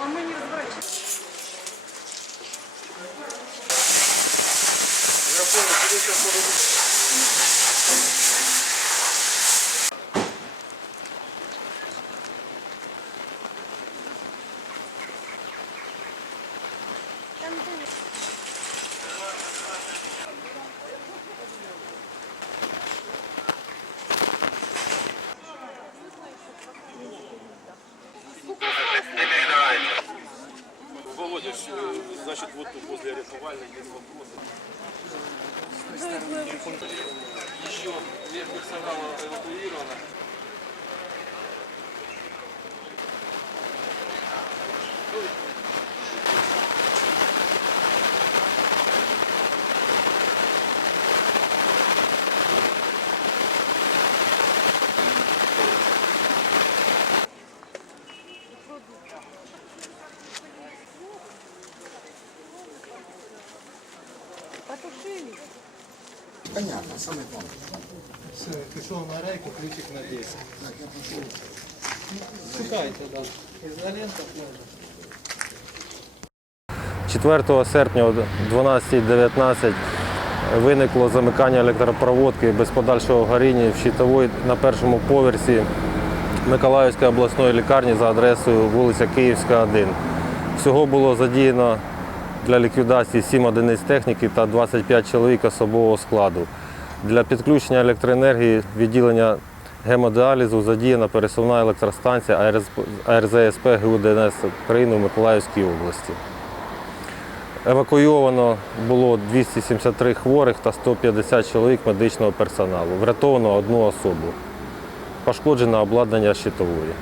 а мы не разворачиваемся. Я понял, тебе сейчас надо значит, вот тут возле рисовальной есть вопросы. Еще две персонала эвакуировано. Все, пішов на рейку, ключик на 10. Шукайте, так. Ізолента може. 4 серпня о 12.19 виникло замикання електропроводки без подальшого горіння в щитовій на першому поверсі Миколаївської обласної лікарні за адресою вулиця Київська, 1. Всього було задіяно для ліквідації 7 одиниць техніки та 25 чоловік особового складу. Для підключення електроенергії відділення гемодіалізу задіяна пересувна електростанція АРЗСП ГУДНС України в Миколаївській області. Евакуйовано було 273 хворих та 150 чоловік медичного персоналу. Врятовано одну особу. Пошкоджено обладнання щитової.